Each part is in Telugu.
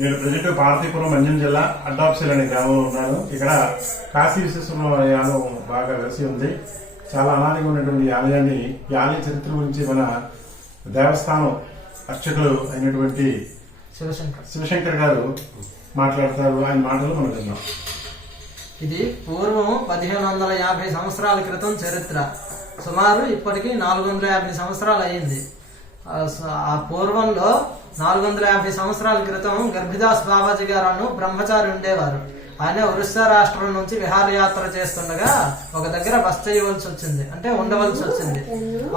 నేను ప్రజెంట్ పార్వతీపురం మంజం జిల్లా అడ్డాప్సిల్ అనే గ్రామంలో ఉన్నాను. ఇక్కడ కాశీ విశ్వేశ్వర యానం బాగా వెలిసి ఉంది. చాలా అనాదిగా ఉన్నటువంటి ఈ ఆలయాన్ని, ఈ ఆలయ చరిత్ర గురించి మన దేవస్థానం అర్చకులు అయినటువంటి శివశంకర్ గారు మాట్లాడతారు. ఆయన మాటలు మనం విన్నాం. ఇది పూర్వం 1550 సంవత్సరాల క్రితం చరిత్ర. సుమారు ఇప్పటికి 450 సంవత్సరాలు అయ్యింది. ఆ పూర్వంలో 450 సంవత్సరాల క్రితం గర్భిదాస్ బాబాజీ గారు బ్రహ్మచారి ఉండేవారు. ఆయన ఒరిస్సా రాష్ట్రం నుంచి విహారయాత్ర చేస్తుండగా ఒక దగ్గర బస చేయవలసి వచ్చింది, అంటే ఉండవలసి వచ్చింది.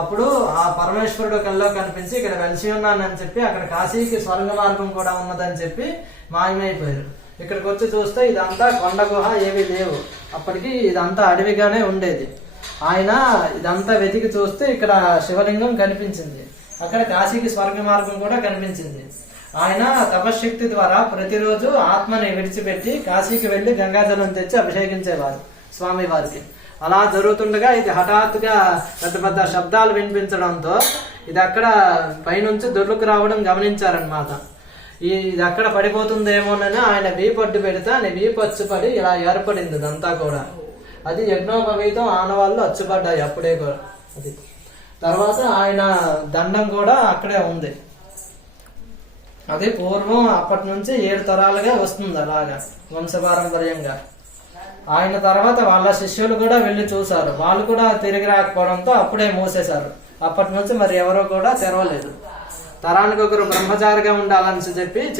అప్పుడు ఆ పరమేశ్వరుడు కల్లో కనిపించి ఇక్కడ వెలిసి ఉన్నానని చెప్పి, అక్కడ కాశీకి స్వర్గ మార్గం కూడా ఉన్నదని చెప్పి మాయమైపోయారు. ఇక్కడికి వచ్చి చూస్తే ఇదంతా కొండ గుహ, ఏమీ లేవు. అప్పటికి ఇదంతా అడవిగానే ఉండేది. ఆయన ఇదంతా వెతికి చూస్తే ఇక్కడ శివలింగం కనిపించింది. అక్కడ కాశీకి స్వర్గ మార్గం కూడా కనిపించింది. ఆయన తపశక్తి ద్వారా ప్రతిరోజు ఆత్మని విడిచిపెట్టి కాశీకి వెళ్లి గంగాజలం తెచ్చి అభిషేకించేవారు స్వామి వారికి. అలా జరుగుతుండగా ఇది హఠాత్తుగా పెద్ద పెద్ద శబ్దాలు వినిపించడంతో ఇది అక్కడ పైనుంచి దొర్లుకు రావడం గమనించారనమాట. ఇది అక్కడ పడిపోతుందేమోనని ఆయన వీపడ్డు పెడితే ఆయన వీపు అచ్చుపడి ఇలా ఏర్పడింది ఇదంతా కూడా. అది యజ్ఞోపవీతం ఆనవాళ్ళు అచ్చుపడ్డాయి అప్పుడే కూడా. అది తర్వాత ఆయన దండం కూడా అక్కడే ఉంది. అది పూర్వం అప్పటి నుంచి 7 తరాలుగా వస్తుంది అలాగా వంశపారంపర్యంగా. ఆయన తర్వాత వాళ్ళ శిష్యులు కూడా వెళ్లి చూశారు. వాళ్ళు కూడా తిరిగి రాకపోవడంతో అప్పుడే మూసేశారు. అప్పటి నుంచి మరి ఎవరో కూడా తెరవలేదు. తరానికి ఒకరు బ్రహ్మచారిగా ఉండాలని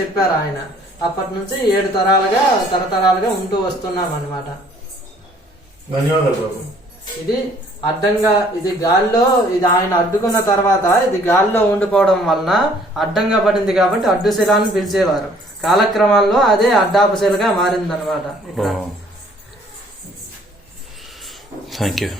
చెప్పారు ఆయన. అప్పటి నుంచి 7 తరాలుగా తరతరాలుగా ఉంటూ వస్తున్నాం అన్నమాట. ధన్యవాదాలు బాబు. ఇది అడ్డంగా, ఇది గాల్లో, ఇది ఆయన అడ్డుకున్న తర్వాత ఇది గాల్లో ఉండిపోవడం వలన అడ్డంగా పడింది కాబట్టి అడ్డుశిల అని పిలిచేవారు. కాలక్రమంలో అదే అడ్డాపుశిలగా మారిందనమాట. Thank you.